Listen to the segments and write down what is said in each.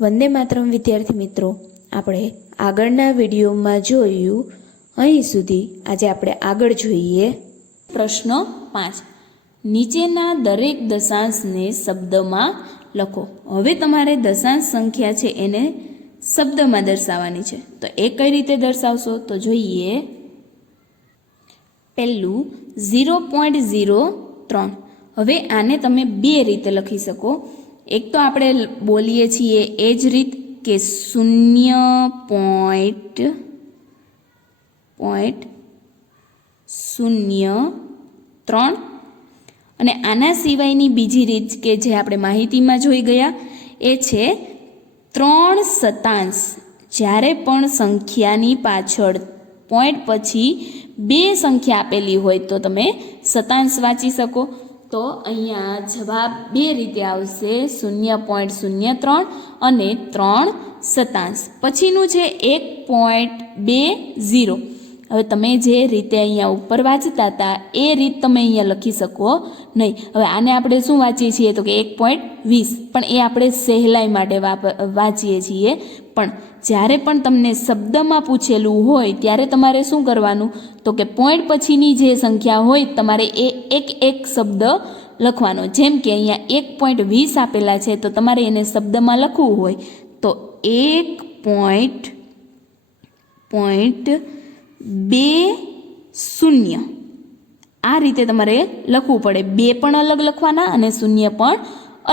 વંદે માતરમ વિદ્યાર્થી મિત્રો, આપણે આગળના વિડીયોમાં જોયું અહીં સુધી. આજે આપણે આગળ જોઈએ પ્રશ્ન 5. નીચેના દરેક દશાંશને શબ્દમાં લખો. હવે તમારે દશાંશ સંખ્યા છે એને શબ્દમાં દર્શાવવાની છે. તો એ કઈ રીતે દર્શાવશો તો જોઈએ. પહેલું 0.03. હવે આને તમે બે રીતે લખી શકો. એક તો આપણે બોલીએ છીએ એ જ રીત કે 0.03 અને આના સિવાયની બીજી રીત કે જે આપણે માહિતીમાં જોઈ ગયા એ છે 3 શતાંશ. જ્યારે પણ સંખ્યાની પાછળ પોઈન્ટ પછી બે સંખ્યા આપેલી હોય તો તમે શતાંશ વાંચી શકો. તો અહીંયા જવાબ બે રીતે આવશે, 0.03 અને 3 શતાંશ. પછીનું છે 1.20. હવે તમે જે રીતે અહીંયા ઉપર વાંચતા હતા એ રીત તમે અહીંયા લખી શકો નહીં. હવે આને આપણે શું વાંચીએ છીએ તો કે 1.20, પણ એ આપણે સહેલાઈ માટે વાંચીએ છીએ. પણ જ્યારે પણ તમને શબ્દમાં પૂછેલું હોય ત્યારે તમારે શું કરવાનું તો કે પોઈન્ટ પછીની જે સંખ્યા હોય તમારે એ એક એક શબ્દ લખવાનો. જેમ કે અહીંયા 1.20 આપેલા છે તો તમારે એને શબ્દમાં લખવું હોય તો 1.20 આ રીતે તમારે લખવું પડે. બે પણ અલગ લખવાના અને શૂન્ય પણ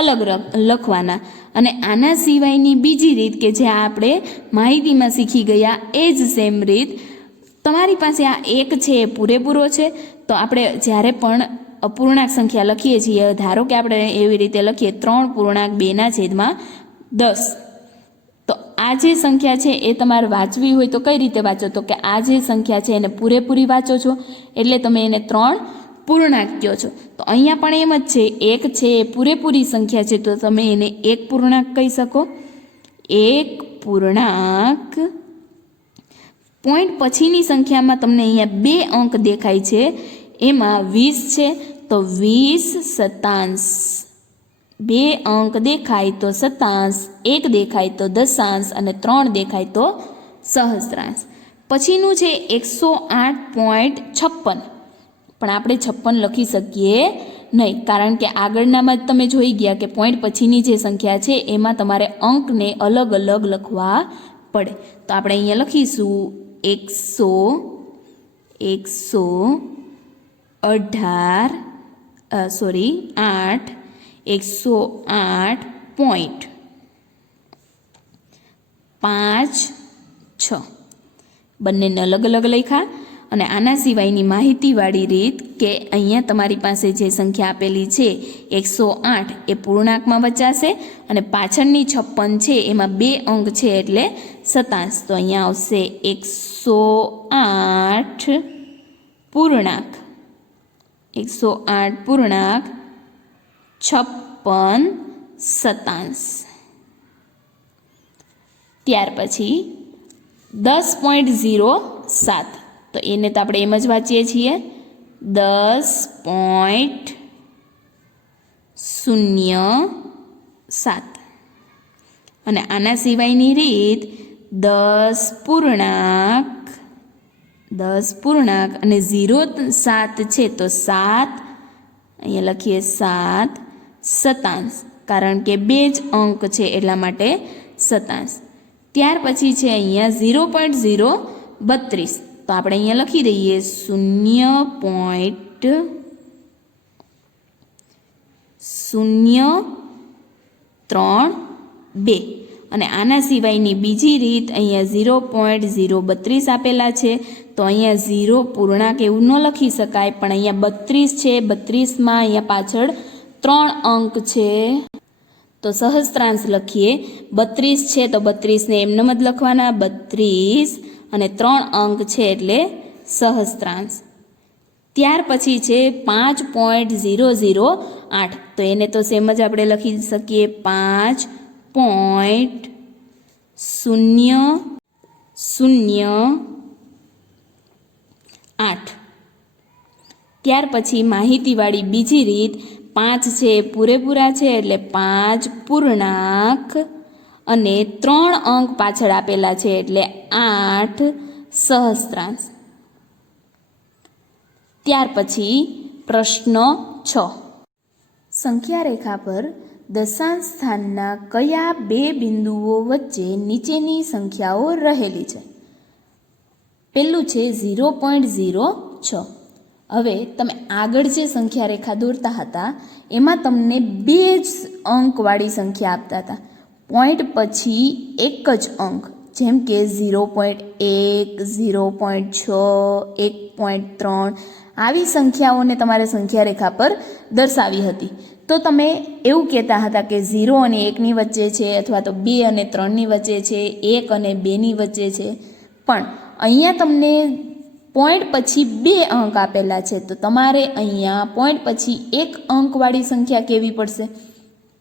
અલગ લખવાના. અને આના સિવાયની બીજી રીત કે જે આપણે માહિતીમાં શીખી ગયા એ જ સેમ રીત, તમારી પાસે આ એક છે એ પૂરેપૂરો છે તો આપણે જ્યારે પણ અપૂર્ણાંક સંખ્યા લખીએ છીએ, ધારો કે આપણે એવી રીતે લખીએ 3.2/10, તો આ જે સંખ્યા છે એ તમારે વાંચવી હોય તો કઈ રીતે વાંચો તો કે આ જે સંખ્યા છે એને પૂરેપૂરી વાંચો છો એટલે તમે એને 3 પૂર્ણાંક કહો છો. તો અહીંયા પણ એમ જ છે, એક છે એ પૂરેપૂરી સંખ્યા છે તો તમે એને એક પૂર્ણાંક કહી શકો. એક પૂર્ણાંક. પોઈન્ટ પછીની સંખ્યામાં તમને અહીંયા બે અંક દેખાય છે, એમાં 20 છે તો 20 શતાંશ. બે અંક દેખાય તો શતાંશ, એક દેખાય તો દશાંશ અને 3 દેખાય તો સહસ્ત્રાંશ. પછીનું છે 108.56, પણ આપણે 56 લખી શકીએ નહીં કારણ કે આગળનામાં જ તમે જોઈ ગયા કે પોઈન્ટ પછીની જે સંખ્યા છે એમાં તમારે અંકને અલગ અલગ લખવા પડે. તો આપણે અહીંયા લખીશું 108.56. બંનેને અલગ અલગ લખ્યા. અને આના સિવાયની માહિતીવાળી રીત કે અહીંયા તમારી પાસે જે સંખ્યા આપેલી છે 108 એ પૂર્ણાંકમાં વચાશે અને પાછળની 56 છે એમાં બે અંક છે એટલે શતાંશ. તો અહીંયા આવશે 108 પૂર્ણાંક 56 શતાંશ. ત્યાર પછી 10.07, તો એને તો આપણે એમ જ વાંચીએ છીએ 10.07. અને આના સિવાયની રીત 10 પૂર્ણાંક અને 0.7 છે તો 7, અહીંયા લખીએ 7 શતાંશ, કારણ કે બે જ અંક છે એટલા માટે શતાંશ. ત્યાર પછી છે અહીંયા 0.032, તો આપણે અહીંયા લખી દઈએ 0.032. અને આના સિવાયની બીજી રીત અહીંયા 0.032 આપેલા છે તો અહીંયા 0 પૂર્ણાંક એવું ન લખી શકાય, પણ અહીંયા 32 છે, 32માં અહીંયા પાછળ 3 અંક છે તો સહસ્ત્રાંશ લખીએ. 32 છે તો 32ને એમનેમ જ લખવાના, 32 અને 3 અંક છે એટલે સહસ્ત્રાંશ. ત્યાર પછી છે 5.008, તો એને તો સેમ જ આપણે લખી શકીએ 5.008. ત્યાર પછી માહિતીવાળી બીજી રીત 5 છે પૂરેપૂરા છે એટલે 5 પૂર્ણાંક અને 3 અંક પાછળ આપેલા છે એટલે 8 સહસ્ત્રાંશ. ત્યાર પછી પ્રશ્ન 6. સંખ્યા રેખા પર દશાંશ સ્થાનના કયા બે બિંદુઓ વચ્ચે નીચેની સંખ્યાઓ રહેલી છે? પહેલું છે 0.06. હવે તમે આગળ જે સંખ્યા રેખા દોરતા હતા એમાં તમને 2 જ અંકવાળી સંખ્યા આપતા હતા. પોઈન્ટ પછી એક જ અંક, જેમ કે 0.1, 0.6, 1.3 આવી સંખ્યાઓને તમારે સંખ્યા રેખા પર દર્શાવી હતી. તો તમે એવું કહેતા હતા કે 0 અને 1ની વચ્ચે છે, અથવા તો 2 અને 3ની વચ્ચે છે, 1 અને 2ની વચ્ચે છે. પણ અહીંયા તમને પોઈન્ટ પછી 2 અંક આપેલા છે, તો તમારે અહીંયા પોઈન્ટ પછી 1 અંકવાળી સંખ્યા કહેવી પડશે.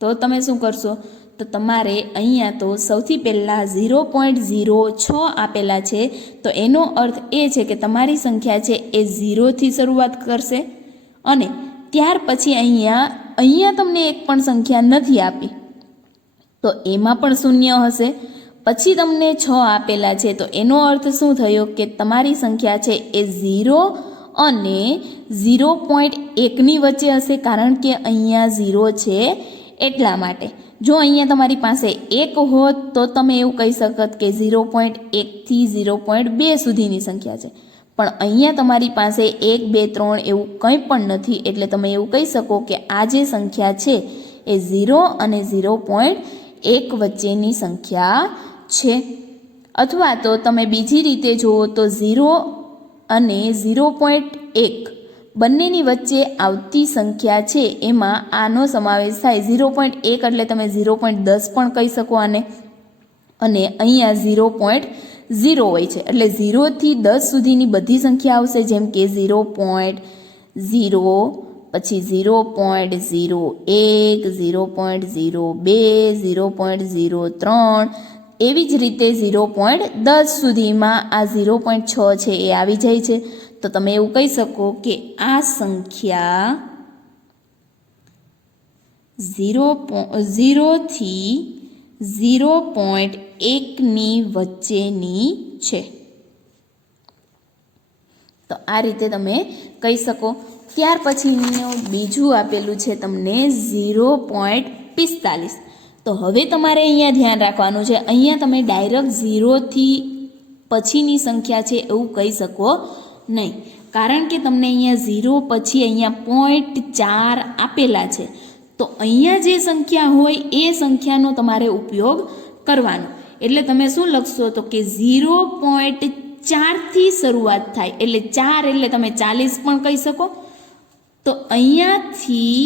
તો તમે શું કરશો? તો તમારે અહીંયા તો સૌથી પહેલાં 0.06 આપેલા છે, તો એનો અર્થ એ છે કે તમારી સંખ્યા છે એ 0થી શરૂઆત કરશે. અને ત્યાર પછી અહીંયા તમને એક પણ સંખ્યા નથી આપી, તો એમાં પણ શૂન્ય હશે. પછી તમને 6 આપેલા છે, તો એનો અર્થ શું થયો કે તમારી સંખ્યા છે એ 0 અને 0.1ની વચ્ચે હશે, કારણ કે અહીંયા 0 છે એટલા માટે. જો અહીંયા તમારી પાસે 1 હોત તો તમે એવું કહી શકત કે 0.1 થી 0.2 સુધીની સંખ્યા છે. પણ અહીંયા તમારી પાસે 1, 2, 3 એવું કંઈ પણ નથી, એટલે તમે એવું કહી શકો કે આ જે સંખ્યા છે એ 0 અને 0.1 વચ્ચેની સંખ્યા છે. અથવા તો તમે બીજી રીતે જુઓ તો 0 અને 0.1 બંનેની વચ્ચે આવતી સંખ્યા છે એમાં આનો સમાવેશ થાય. 0.1 એટલે તમે 0.10 પણ કહી શકો આને. અને અહીંયા 0.0 હોય છે, એટલે 0 થી 10 સુધીની બધી સંખ્યા આવશે, જેમ કે 0.0, પછી 0.01, 0.02, 0.03, એવી જ રીતે 0.10 સુધીમાં આ 0.6 છે એ આવી જાય છે. તો તમે એવું કહી શકો કે આ સંખ્યા 0 થી 0.1ની વચ્ચેની છે. તો આ રીતે તમે કહી શકો. ત્યાર પછીનું બીજું આપેલું છે તમને 0.45. તો હવે તમારે અહીંયા ધ્યાન રાખવાનું છે, અહીંયા તમે ડાયરેક્ટ 0 થી પછીની સંખ્યા છે એવું કહી શકો નહીં, કારણ કે તમને અહીંયા 0 પછી અહીંયા 0.4 આપેલા છે. તો અહીંયા જે સંખ્યા હોય એ સંખ્યાનો તમારે ઉપયોગ કરવાનો. એટલે તમે શું લખશો? તો કે 0.4થી શરૂઆત થાય, એટલે 4 એટલે તમે 40 પણ કહી શકો. તો અહીંયાથી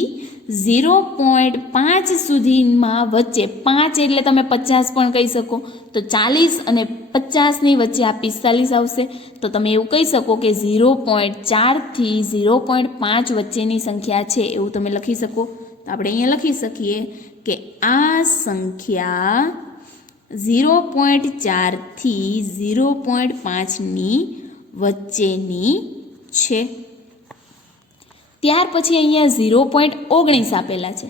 0.5 સુધીમાં વચ્ચે 5 એટલે તમે 50 પણ કહી શકો. તો 40 અને 50ની વચ્ચે આ 45 આવશે. તો તમે એવું કહી શકો કે 0.4 થી 0.5 વચ્ચેની સંખ્યા છે એવું તમે લખી શકો. તો આપણે અહીંયા લખી શકીએ કે આ સંખ્યા 0.4 થી 0.5ની વચ્ચેની છે. ત્યાર પછી અહીંયા 0.19 આપેલા છે.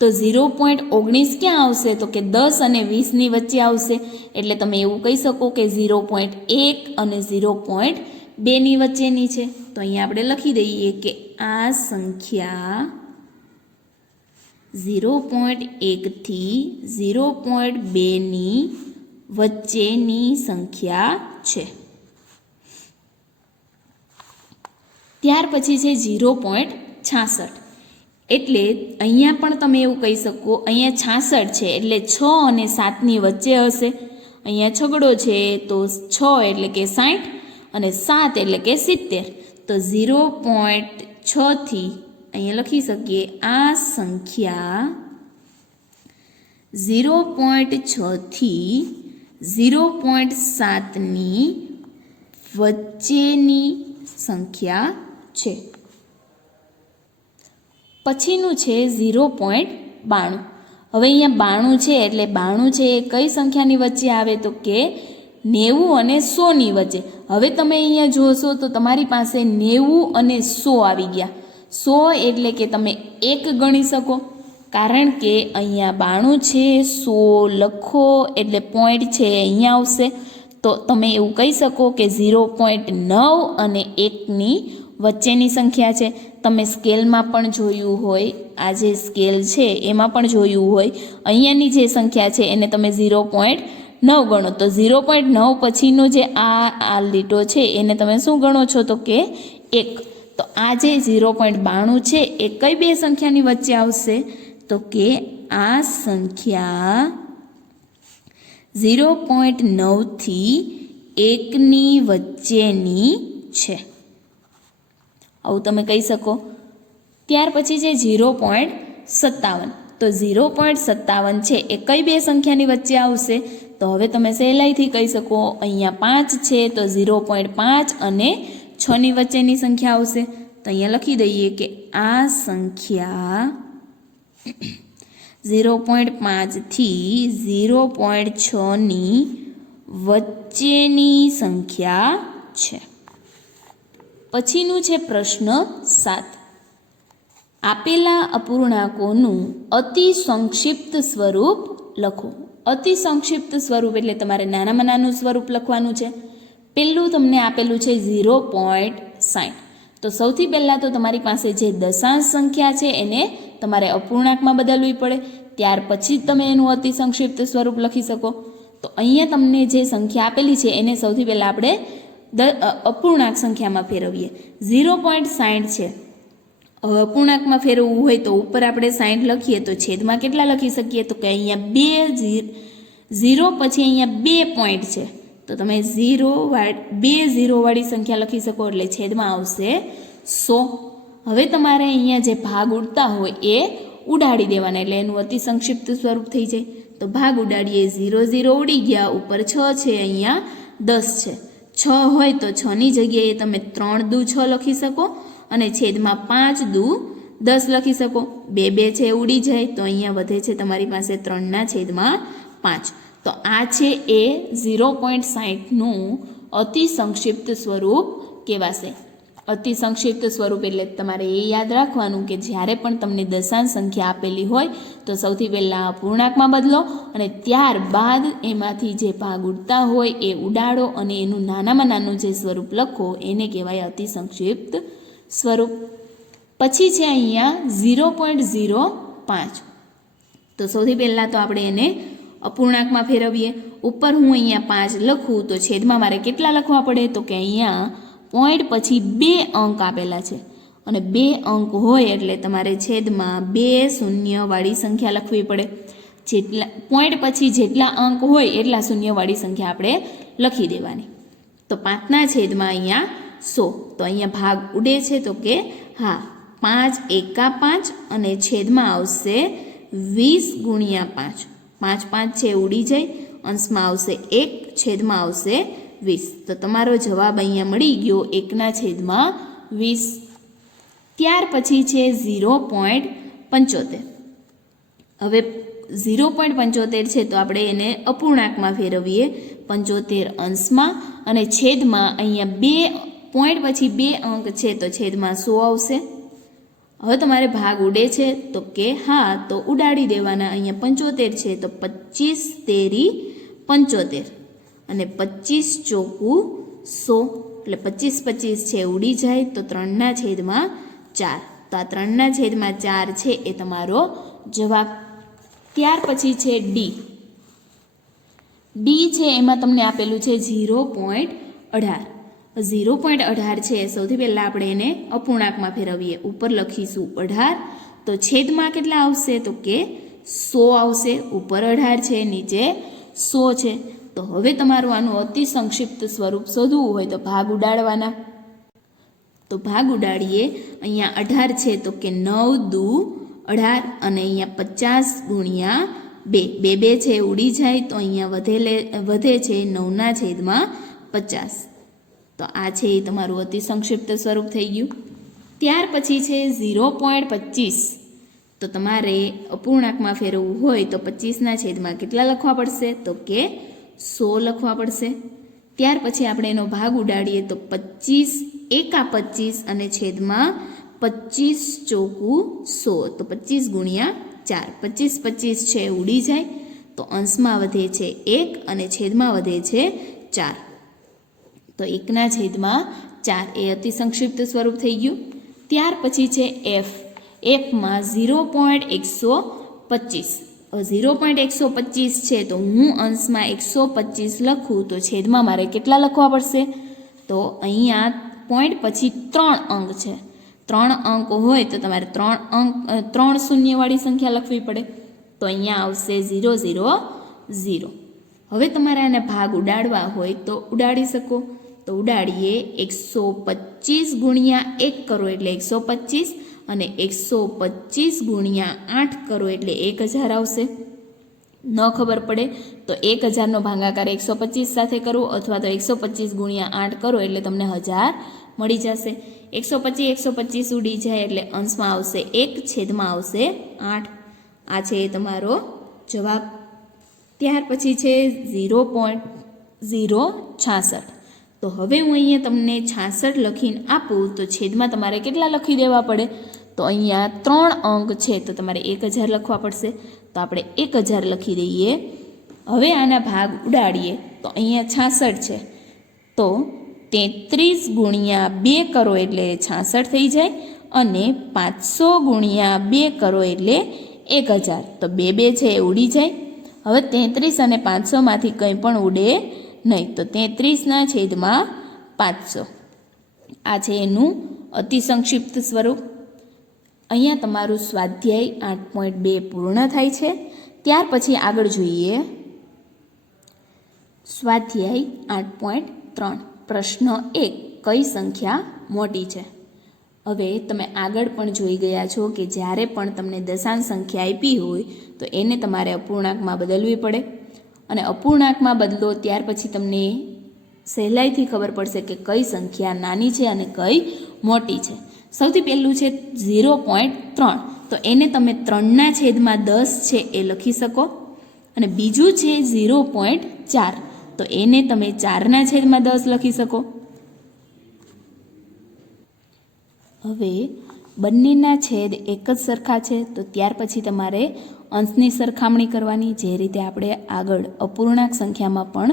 તો 0.19 ક્યાં આવશે? તો કે 10 અને 20ની વચ્ચે આવશે. એટલે તમે એવું કહી શકો કે 0.1 અને 0.2ની વચ્ચેની છે. તો અહીંયા આપણે લખી દઈએ કે આ સંખ્યા 0.1 થી 0.2ની વચ્ચેની સંખ્યા છે. ત્યાર પછી છે 0.66. એટલે અહીંયા પણ તમે એવું કહી શકો, અહીંયા 66 છે એટલે 6 અને 7ની વચ્ચે હશે. અહીંયા છગડો છે તો 6 એટલે કે 60 અને 7 એટલે કે 70. તો 0.6 થી અહીંયા લખી શકીએ આ સંખ્યા 0.6 થી 0.7ની વચ્ચેની સંખ્યા છે. પછીનું છે 0.92. હવે અહીંયા 92 છે એટલે 92 છે એ કઈ સંખ્યાની વચ્ચે આવે? તો કે 90 અને 100ની વચ્ચે. હવે તમે અહીંયા જોશો તો તમારી પાસે 90 અને 100 આવી ગયા. 100 એટલે કે તમે 1 ગણી શકો, કારણ કે અહીંયા 92 છે, 100 લખો એટલે પોઈન્ટ છે અહીંયા આવશે. તો તમે એવું કહી શકો કે 0.9 અને 1ની વચ્ચેની સંખ્યા છે. તમે સ્કેલમાં પણ જોયું હોય, આ જે સ્કેલ છે એમાં પણ જોયું હોય, અહીંયાની જે સંખ્યા છે એને તમે 0.9 ગણો તો 0.9 પછીનો જે આ લીટો છે એને તમે શું ગણો છો તો કે 1. તો આ જે 0.92 છે એ કઈ બે સંખ્યાની વચ્ચે આવશે તો કે આ સંખ્યા 0.9 થી 1ની વચ્ચેની છે, આવું તમે કહી શકો. ત્યાર પછી છે 0.57. તો 0.57 છે એ કઈ બે સંખ્યાની વચ્ચે આવશે તો હવે તમે સહેલાઈથી કહી શકો, અહીંયા 5 છે તો 0.5 અને 6ની વચ્ચેની સંખ્યા આવશે. તો અહીંયા લખી દઈએ કે આ સંખ્યા 0.5 થી 0.6ની વચ્ચેની સંખ્યા છે. પછીનું છે પ્રશ્ન 7. આપેલા અપૂર્ણાંકોનું અતિ સંક્ષિપ્ત સ્વરૂપ લખો. અતિ સંક્ષિપ્ત સ્વરૂપ એટલે તમારે નાનામાં નાનું સ્વરૂપ લખવાનું છે. પહેલું તમને આપેલું છે 0.60. તો સૌથી પહેલાં તો તમારી પાસે જે દશાંશ સંખ્યા છે એને તમારે અપૂર્ણાંકમાં બદલવી પડે, ત્યાર પછી જ તમે એનું અતિ સંક્ષિપ્ત સ્વરૂપ લખી શકો. તો અહીંયા તમને જે સંખ્યા આપેલી છે એને સૌથી પહેલાં આપણે અપૂર્ણાંક સંખ્યામાં ફેરવીએ. 0.60 છે, હવે અપૂર્ણાંકમાં ફેરવવું હોય તો ઉપર આપણે 60 લખીએ તો છેદમાં કેટલા લખી શકીએ તો કે અહીંયા 0 પછી અહીંયા 2 પોઈન્ટ છે તો તમે 2 0 વાળી સંખ્યા લખી શકો એટલે છેદમાં આવશે 100. હવે તમારે અહીંયા જે ભાગ ઉડતા હોય એ ઉડાડી દેવાના એટલે એનું અતિ સંક્ષિપ્ત સ્વરૂપ થઈ જાય. તો ભાગ ઉડાડીએ, 0 0 ઉડી ગયા, ઉપર 6 છે, અહીંયા 10 છે. 6 હોય તો 6ની જગ્યાએ તમે 3 દુ 6 લખી શકો અને છેદમાં 5 દુ 10 લખી શકો. 2 2 છે ઉડી જાય તો અહીંયા વધે છે તમારી પાસે 3/5. તો આ છે એ 0.60નું અતિ સંક્ષિપ્ત સ્વરૂપ કહેવાશે. અતિ સંક્ષિપ્ત સ્વરૂપ એટલે તમારે એ યાદ રાખવાનું કે જ્યારે પણ તમને દશાંશ સંખ્યા આપેલી હોય તો સૌથી પહેલાં અપૂર્ણાંકમાં બદલો અને ત્યારબાદ એમાંથી જે ભાગ ઉડતા હોય એ ઉડાડો અને એનું નાનામાં નાનું જે સ્વરૂપ લખો એને કહેવાય અતિ સંક્ષિપ્ત સ્વરૂપ. પછી છે અહીંયા 0.05. તો સૌથી પહેલાં તો આપણે એને અપૂર્ણાંકમાં ફેરવીએ. ઉપર હું અહીંયા 5 લખું તો છેદમાં મારે કેટલા લખવા પડે તો કે અહીંયા પોઈન્ટ પછી 2 અંક આપેલા છે અને 2 અંક હોય એટલે તમારે છેદમાં 2 શૂન્યવાળી સંખ્યા લખવી પડે. જેટલા પોઈન્ટ પછી જેટલા અંક હોય એટલા શૂન્યવાળી સંખ્યા આપણે લખી દેવાની. તો 5ના છેદમાં અહીંયા 100. તો અહીંયા ભાગ ઉડે છે તો કે હા, 5 એકા 5 અને છેદમાં આવશે 20 ગુણ્યા 5. 5 5 છે ઉડી જાય, અંશમાં આવશે 1, છેદમાં આવશે 20. તો તમારો જવાબ અહીંયા મળી ગયો 1/20. ત્યાર પછી છે 0.75. હવે 0.75 છે તો આપણે એને અપૂર્ણાંકમાં ફેરવીએ. 75 અંશમાં અને છેદમાં અહીંયા 2 પોઈન્ટ પછી 2 અંક છે તો છેદમાં 100 આવશે. હવે તમારે ભાગ ઉડે છે તો કે હા, તો ઉડાડી દેવાના. અહીંયા 75 છે તો 25 તેરી 75 અને 25 ચોકું 100 એટલે 25 25 છે ઉડી જાય તો 3/4. તો આ 3/4 છે એ તમારો જવાબ. ત્યાર પછી છે ડી. ડી છે એમાં તમને આપેલું છે 0.18. 0.18 છે સૌથી પહેલાં આપણે એને અપૂર્ણાંકમાં ફેરવીએ. ઉપર લખીશું 18 તો છેદમાં કેટલા આવશે તો કે 100 આવશે. ઉપર 18 છે, નીચે 100 છે. તો હવે તમારું આનું અતિ સંક્ષિપ્ત સ્વરૂપ શોધવું હોય તો ભાગ ઉડાડવાના. તો ભાગ ઉડાડીએ. અહીંયા 18 છે તો કે 9 દુ 18 અને અહીંયા 50 ગુણ્યા 2. 2 2 છે ઉડી જાય તો અહીંયા વધે છે 9/50. તો આ છે એ તમારું અતિ સંક્ષિપ્ત સ્વરૂપ થઈ ગયું. ત્યાર પછી છે 0.25. તો તમારે અપૂર્ણાંકમાં ફેરવવું હોય તો 25ના છેદમાં કેટલા લખવા પડશે તો કે 100 લખવા પડશે. ત્યાર પછી આપણે એનો ભાગ ઉડાડીએ તો 25 એકા 25 અને છેદમાં 25 ચોકું 100 તો 25 ગુણ્યા 4, 25 25 છે ઉડી જાય, તો અંશમાં વધે છે 1 અને છેદમાં વધે છે 4. તો 1/4 એ અતિ સંક્ષિપ્ત સ્વરૂપ થઈ ગયું. ત્યાર પછી છે એફ. એફમાં 0.125. 0.125 છે તો હું અંશમાં 125 લખું તો છેદમાં મારે કેટલા લખવા પડશે? તો અહીંયા પોઈન્ટ પછી 3 અંક છે. 3 અંક હોય તો તમારે 3 શૂન્યવાળી સંખ્યા લખવી પડે. તો અહીંયા આવશે 0 0 0. હવે તમારે આને ભાગ ઉડાડવા હોય તો ઉડાડી શકો. તો ઉડાડીએ. 125 ગુણ્યા 1 કરો એટલે 125 અને 125 ગુણ્યા 8 કરો એટલે 1000 આવશે. ન ખબર પડે તો 1000નો ભાગાકાર 125 સાથે કરો અથવા તો 125 ગુણ્યા 8 કરો એટલે તમને 1000 મળી જશે. 125 ઉડી જાય એટલે અંશમાં આવશે 1, છેદમાં આવશે 8. આ છે તમારો જવાબ. ત્યાર પછી છે 0.066. તો હવે હું અહીંયા તમને 66 લખીને આપું તો છેદમાં તમારે કેટલા લખી દેવા પડે? તો અહીંયા 3 અંક છે તો તમારે 1000 લખવા પડશે. તો આપણે 1000 લખી દઈએ. હવે આના ભાગ ઉડાડીએ તો અહીંયા 66 છે તો 33 ગુણ્યા 2 કરો એટલે 66 થઈ જાય અને 500 ગુણ્યા 2 કરો એટલે 1000. તો 2 છે એ ઉડી જાય. હવે 33 અને 500માંથી કંઈ પણ ઉડે નહીં. તો 33/500 આ છે એનું અતિ સંક્ષિપ્ત સ્વરૂપ. અહીંયા તમારું સ્વાધ્યાય 8.2 પૂર્ણ થાય છે. ત્યાર પછી આગળ જોઈએ સ્વાધ્યાય 8.3. પ્રશ્ન 1. કઈ સંખ્યા મોટી છે? હવે તમે આગળ પણ જોઈ ગયા છો કે જ્યારે પણ તમને દશાંશ સંખ્યા આપી હોય તો એને તમારે અપૂર્ણાંકમાં બદલવી પડે અને અપૂર્ણાંકમાં બદલો ત્યાર પછી તમને સહેલાઈથી ખબર પડશે કે કઈ સંખ્યા નાની છે અને કઈ મોટી છે. સૌથી પહેલું છે 0.3. તો એને તમે 3/10 છે એ લખી શકો. અને બીજું છે 0.4. તો એને તમે 4/10 લખી શકો. હવે બંનેના છેદ એક જ સરખા છે તો ત્યાર પછી તમારે અંશની સરખામણી કરવાની, જે રીતે આપણે આગળ અપૂર્ણાંક સંખ્યામાં પણ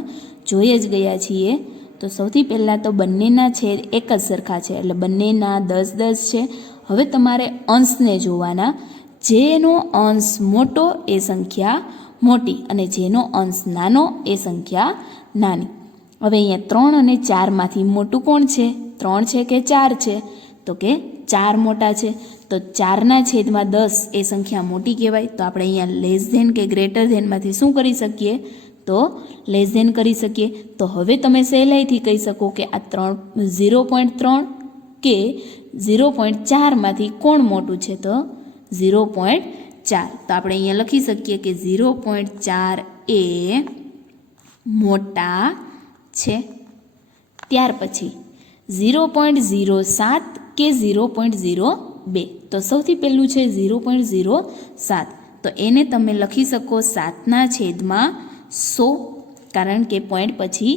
જોઈ જ ગયા છીએ. તો સૌથી પહેલાં તો બંનેના છેદ એક જ સરખા છે એટલે બંનેના 10 10 છે. હવે તમારે અંશને જોવાના. જેનો અંશ મોટો એ સંખ્યા મોટી અને જેનો અંશ નાનો એ સંખ્યા નાની. હવે અહીંયા 3 અને 4માંથી મોટું કોણ છે? 3 છે કે 4 છે? તો કે 4 મોટા છે. તો 4/10 એ સંખ્યા મોટી કહેવાય. તો આપણે અહીંયા લેસ ધેન કે ગ્રેટર ધેનમાંથી શું કરી શકીએ? તો લેસ ધેન કરી શકીએ. તો હવે તમે સહેલાઈથી કહી શકો કે આ 0.3 કે 0.4માંથી કોણ મોટું છે? તો 0.4. તો આપણે અહીંયા લખી શકીએ કે 0.4 એ મોટા છે. ત્યાર પછી 0.07 કે 0.02. તો સૌથી પહેલું છે 0.07. તો એને તમે લખી શકો 7/100 કારણ કે પોઈન્ટ પછી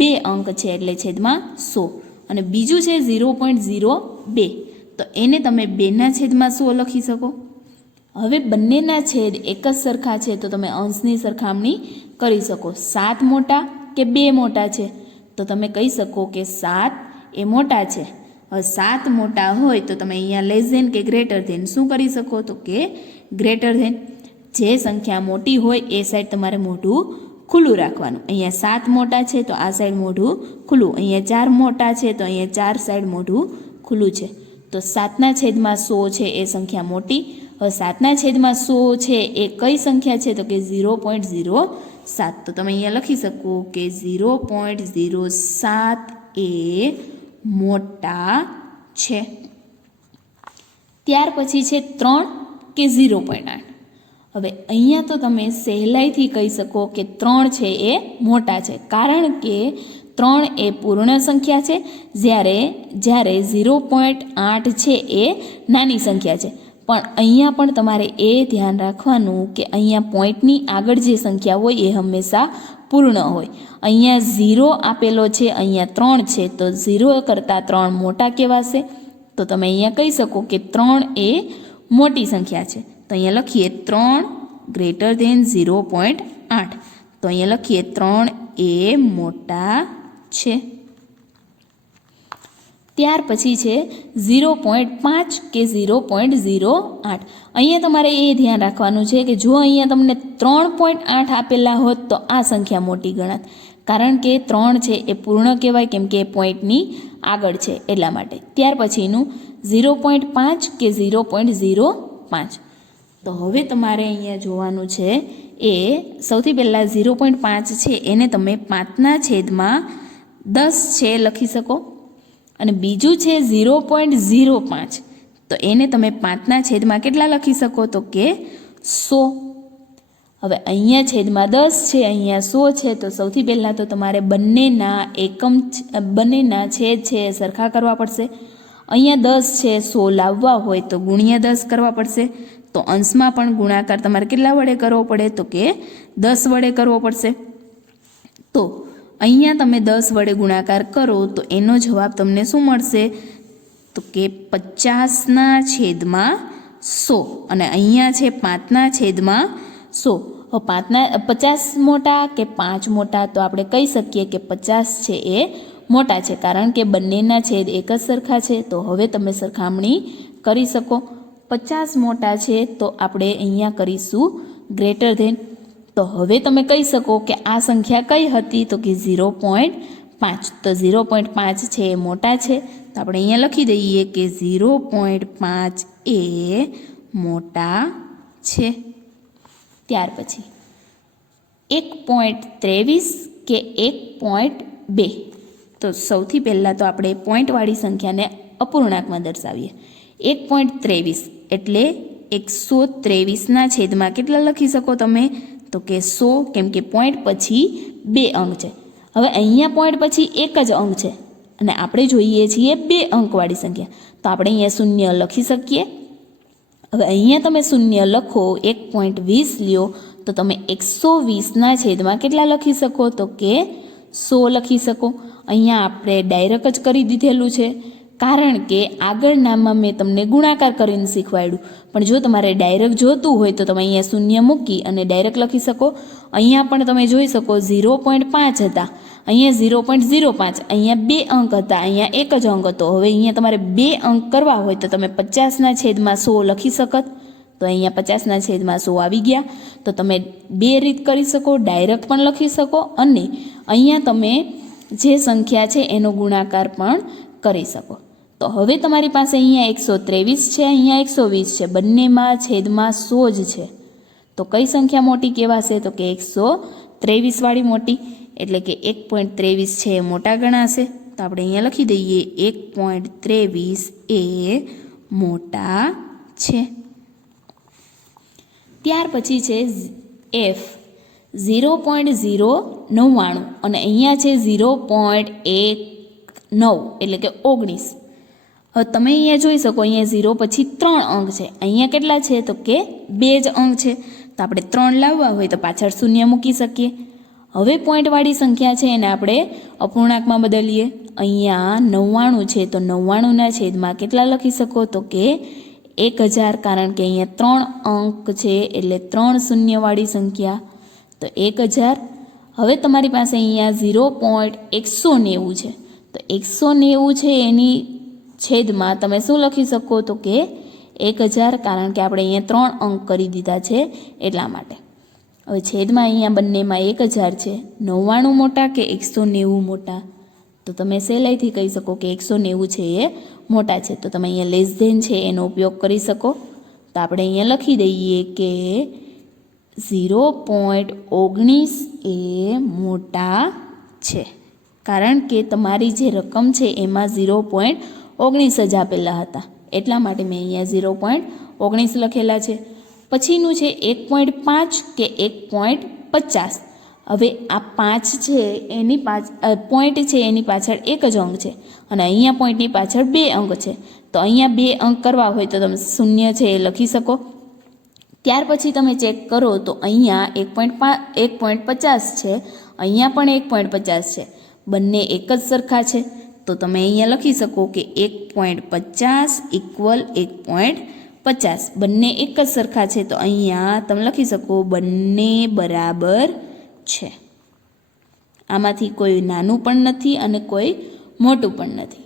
2 અંક છે એટલે છેદમાં 100. અને બીજું છે 0.02. તો એને તમે 2/100 લખી શકો. હવે બંનેના છેદ એક જ સરખા છે તો તમે અંશની સરખામણી કરી શકો. 7 મોટા કે 2 મોટા છે? તો તમે કહી શકો કે 7 એ મોટા છે. હવે 7 મોટા હોય તો તમે અહીંયા લેસ ધેન કે ગ્રેટર ધેન શું કરી શકો? તો કે ગ્રેટર ધેન. જે સંખ્યા મોટી હોય એ સાઈડ તમારે મોઢું ખુલ્લું રાખવાનું. અહીંયા 7 મોટા છે તો આ સાઈડ મોઢું ખુલ્લું. અહીંયા 4 મોટા છે તો અહીંયા 4 સાઈડ મોઢું ખુલ્લું છે. તો 7/100 છે એ સંખ્યા મોટી. હવે 7/100 છે એ કઈ સંખ્યા છે? તો કે 0.07. તો તમે અહીંયા લખી શકો કે 0.07 એ મોટા છે. ત્યાર પછી છે 3 કે 0.8. હવે અહીંયા તો તમે સહેલાઈથી કહી શકો કે 3 છે એ મોટા છે કારણ કે 3 એ પૂર્ણ સંખ્યા છે જ્યારે 0.8 છે એ નાની સંખ્યા છે. પણ અહીંયા પણ તમારે એ ધ્યાન રાખવાનું કે અહીંયા પોઈન્ટની આગળ જે સંખ્યા હોય એ હંમેશા પૂર્ણ હોય. અહીંયા 0 આપેલો છે, અહીંયા 3 છે તો 0 કરતાં 3 મોટા કહેવાશે. તો તમે અહીંયા કહી શકો કે 3 એ મોટી સંખ્યા છે. તો અહીંયા લખીએ 3 > 0.8. તો અહીંયા લખીએ 3 એ મોટા છે. ત્યાર પછી છે 0.5 કે 0.08. અહીંયા તમારે એ ધ્યાન રાખવાનું છે કે જો અહીંયા તમને 3.8 આપેલા હોત તો આ સંખ્યા મોટી ગણાત, કારણ કે 3 છે એ પૂર્ણ કહેવાય, કેમ કે એ પોઈન્ટની આગળ છે એટલા માટે. ત્યાર પછીનું 0.5 કે 0.05. તો હવે તમારે અહીંયા જોવાનું છે એ સૌથી પહેલાં 0.5 છે એને તમે 5/10 છે લખી શકો, અને બીજું છે 0.05. તો એને તમે 5/10 કેટલા લખી શકો તો કે 100. હવે અહીંયા છેદમાં 10 છે, અહીંયા 100 છે, તો સૌથી પહેલાં તો તમારે બંનેના છેદ છે એ સરખા કરવા પડશે. અહીંયા 10 છે, 100 લાવવા હોય તો ગુણ્યા 10 કરવા પડશે. તો અંશમાં પણ ગુણાકાર તમારે કેટલા વડે કરવો પડે તો કે 10 વડે કરવો પડશે. તો અહીંયા તમે 10 વડે ગુણાકાર કરો તો એનો જવાબ તમને શું મળશે તો કે 50/100. અને અહીંયા છે 5/100. 50 મોટા કે 5 મોટા? તો આપણે કહી શકીએ કે 50 છે એ મોટા છે, કારણ કે બંનેના છેદ એક જ સરખા છે. તો હવે તમે સરખામણી કરી શકો. 50 મોટા છે તો આપણે અહીંયા કરીશું ગ્રેટર ધેન. તો હવે તમે કહી શકો કે આ સંખ્યા કઈ હતી તો કે 0.5. તો 0.5 છે એ મોટા છે, તો આપણે અહીંયા લખી દઈએ કે 0.5 એ મોટા છે. ત્યાર પછી 1.23 કે 1.2. તો સૌથી પહેલાં તો આપણે પોઈન્ટવાળી સંખ્યાને અપૂર્ણાંકમાં દર્શાવીએ. 1.23 એટલે 123/છેદમાં કેટલા લખી શકો તમે તો કે 100, કેમ કે પોઈન્ટ પછી 2 અંક છે. હવે અહીંયા પોઈન્ટ પછી એક જ અંક છે અને આપણે જોઈએ છીએ 2 અંકવાળી સંખ્યા, તો આપણે અહીંયા શૂન્ય લખી શકીએ. હવે અહીંયા તમે શૂન્ય લખો, 1.20 લ્યો તો તમે 120/છેદમાં કેટલા લખી શકો તો કે 100 લખી શકો. અહીંયા આપણે ડાયરેક્ટ જ કરી દીધેલું છે, કારણ કે આગળનામાં મેં તમને ગુણાકાર કરીને શીખવાડ્યું. પણ જો તમારે ડાયરેક્ટ જોતું હોય તો તમે અહીંયા શૂન્ય મૂકી અને ડાયરેક્ટ લખી શકો. અહીંયા પણ તમે જોઈ શકો 0.5 હતા, અહીંયા 0.05, અહીંયા 2 અંક હતા, અહીંયા એક જ અંક હતો. હવે અહીંયા તમારે 2 અંક કરવા હોય તો તમે 50/100 લખી શકત. તો અહીંયા 50/100 આવી ગયા. તો તમે 2 રીત કરી શકો, ડાયરેક્ટ પણ લખી શકો અને અહીંયા તમે જે સંખ્યા છે એનો ગુણાકાર પણ કરી શકો. તો હવે તમારી પાસે અહીંયા 123 છે, અહીંયા 120 છે, બંનેમાં છેદમાં 100 જ છે. તો કઈ સંખ્યા મોટી કહેવાશે તો કે 123 વાળી મોટી, એટલે કે 1.23 છે એ મોટા ગણાશે. તો આપણે અહીંયા લખી દઈએ 1.23 એ મોટા છે. ત્યાર પછી છે F 0.099 અને અહીંયા છે 0.19 એટલે કે 19. હવે તમે અહીંયા જોઈ શકો અહીંયા 0 પછી 3 અંક છે, અહીંયા કેટલા છે તો કે 2 જ અંક છે. તો આપણે 3 લાવવા હોય તો પાછળ શૂન્ય મૂકી શકીએ. હવે પોઈન્ટવાળી સંખ્યા છે એને આપણે અપૂર્ણાંકમાં બદલીએ. અહીંયા 99 છે, તો 99/છેદમાં કેટલા લખી શકો તો કે 1000, કારણ કે અહીંયા 3 અંક છે એટલે 3 શૂન્યવાળી સંખ્યા, તો 1000. હવે તમારી પાસે અહીંયા 0.190 છે, તો 190 છે એની છેદમાં તમે શું લખી શકો તો કે 1000, કારણ કે આપણે અહીંયા 3 અંક કરી દીધા છે એટલા માટે. હવે છેદમાં અહીંયા બંનેમાં 1000 છે. 99 મોટા કે 190 મોટા? તો તમે સહેલાઈથી કહી શકો કે 190 છે એ મોટા છે. તો તમે અહીંયા લેસ ધેન છે એનો ઉપયોગ કરી શકો. તો આપણે અહીંયા લખી દઈએ કે 0.19 એ મોટા છે, કારણ કે તમારી જે રકમ છે એમાં 0.19 જ આપેલા હતા એટલા માટે મેં અહીંયા 0.19 લખેલા છે. પછીનું છે 1.5 કે 1.50. હવે આ 5 છે એની પોઈન્ટ છે એની પાછળ એક જ અંક છે અને અહીંયા પોઈન્ટની પાછળ 2 અંક છે. તો અહીંયા 2 અંક કરવા હોય તો તમે શૂન્ય છે એ લખી શકો. ત્યાર પછી તમે ચેક કરો તો અહીંયા 1.50 છે, અહીંયા પણ 1.50 છે, બંને એક જ સરખા છે. તો તમે અહીંયા લખી શકો કે 1.50 = 1.50. 50 બંને એક જ સરખા છે તો અહીંયા તમે લખી શકો બંને બરાબર છે. આમાંથી કોઈ નાનું પણ નથી અને કોઈ મોટું પણ નથી.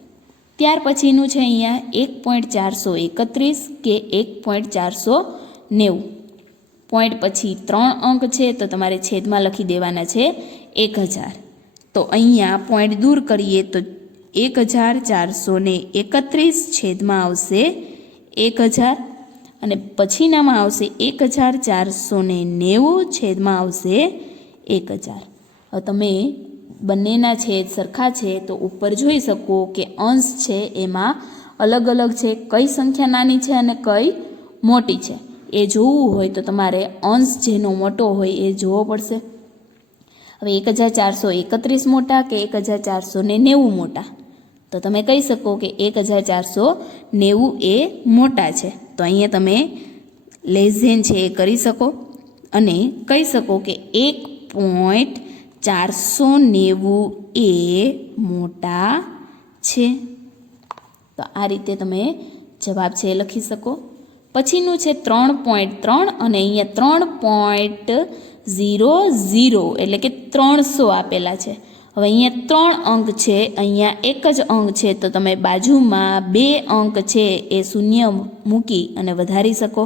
ત્યાર પછીનું છે અહીંયા 1.431 કે 1.490. પોઈન્ટ પછી 3 અંક છે તો તમારે છેદમાં લખી દેવાના છે 1000. તો અહીંયા પોઈન્ટ દૂર કરીએ તો 1431 છેદમાં આવશે 1000 અને પછીનામાં આવશે 1490 છેદમાં આવશે 1000. હવે તમે બંનેના છેદ સરખા છે તો ઉપર જોઈ શકો કે અંશ છે એમાં અલગ અલગ છે. કઈ સંખ્યા નાની છે અને કઈ મોટી છે એ જોવું હોય તો તમારે અંશ જેનો મોટો હોય એ જોવો પડશે. હવે 1431 મોટા કે 1490 મોટા? તો તમે કહી શકો કે 1490 એ મોટા છે. તો અહીંયા તમે લેસ ધેન છે એ કરી શકો અને કહી શકો કે 1.490 એ મોટા છે. તો આ રીતે તમે જવાબ છે એ લખી શકો. પછીનું છે 3.3 અને અહીંયા 3.00 એટલે કે 300 આપેલા છે. હવે અહીંયા 3 અંક છે, અહીંયા એક જ અંક છે તો તમે બાજુમાં 2 અંક છે એ શૂન્ય મૂકી અને વધારી શકો.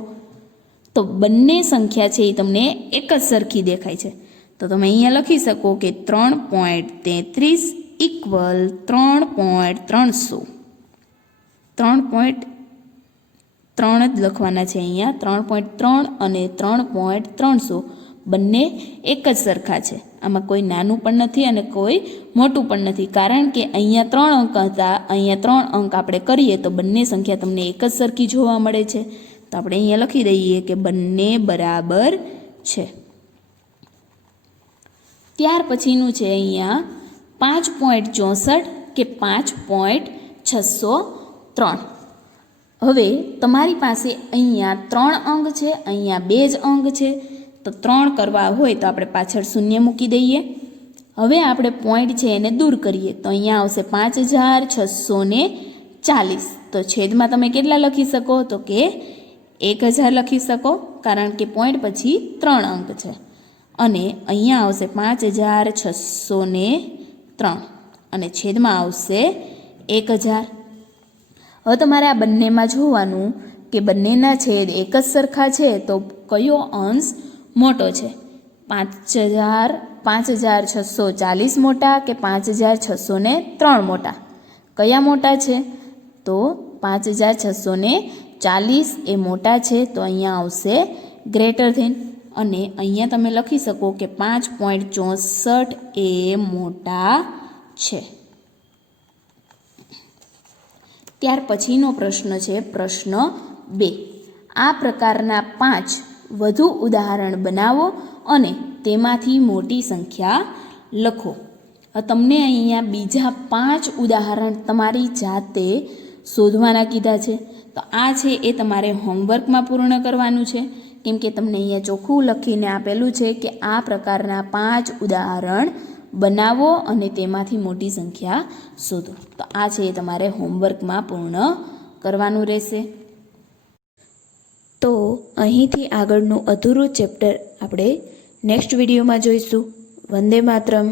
તો બંને સંખ્યા છે એ તમને એક જ સરખી દેખાય છે તો તમે અહીંયા લખી શકો કે 3.33 ઇક્વલ 3.300. 3.3 જ લખવાના છે અહીંયા. 3.3 અને 3.300 બંને એક જ સરખા છે. આમાં કોઈ નાનું પણ નથી અને કોઈ મોટું પણ નથી, કારણ કે અહીંયા 3 અંક હતા, અહીંયા 3 અંક આપણે કરીએ તો બંને સંખ્યા તમને એક જ સરખી જોવા મળે છે. તો આપણે અહીંયા લખી દઈએ કે બંને બરાબર છે. ત્યાર પછીનું છે અહીંયા 5.64 કે 5.603. હવે તમારી પાસે અહીંયા 3 અંક છે, અહીંયા 2 જ અંક છે તો 3 કરવા હોય તો આપણે પાછળ શૂન્ય મૂકી દઈએ. હવે આપણે પોઈન્ટ છે એને દૂર કરીએ તો અહીંયા આવશે 5640. તો છેદમાં તમે કેટલા લખી શકો? તો કે 1000 લખી શકો, કારણ કે પોઈન્ટ પછી 3 અંક છે. અને અહીંયા આવશે 5603 અને છેદમાં આવશે 1000. હવે તમારે આ બંનેમાં જોવાનું કે બંનેના છેદ એક જ સરખા છે તો કયો અંશ મોટો છે? 5640 મોટા કે 5603 મોટા? કયા મોટા છે? તો 5640 એ મોટા છે તો અહીંયા આવશે ગ્રેટર ધેન. અને અહીંયા તમે લખી શકો કે 5.64 એ મોટા છે. ત્યાર પછીનો પ્રશ્ન છે પ્રશ્ન 2. આ પ્રકારના 5 વધુ ઉદાહરણ બનાવો અને તેમાંથી મોટી સંખ્યા લખો. તમને અહીંયા બીજા 5 ઉદાહરણ તમારી જાતે શોધવાના કીધા છે. તો આ છે એ તમારે હોમવર્કમાં પૂર્ણ કરવાનું છે, કેમ કે તમને અહીંયા ચોખ્ખું લખીને આપેલું છે કે આ પ્રકારના 5 ઉદાહરણ બનાવો અને તેમાંથી મોટી સંખ્યા શોધો. તો આ છે એ તમારે હોમવર્કમાં પૂર્ણ કરવાનું રહેશે. તો અહીંથી આગળનું અધૂરું ચેપ્ટર આપણે નેક્સ્ટ વિડીયોમાં જોઈશું. વંદે માતરમ.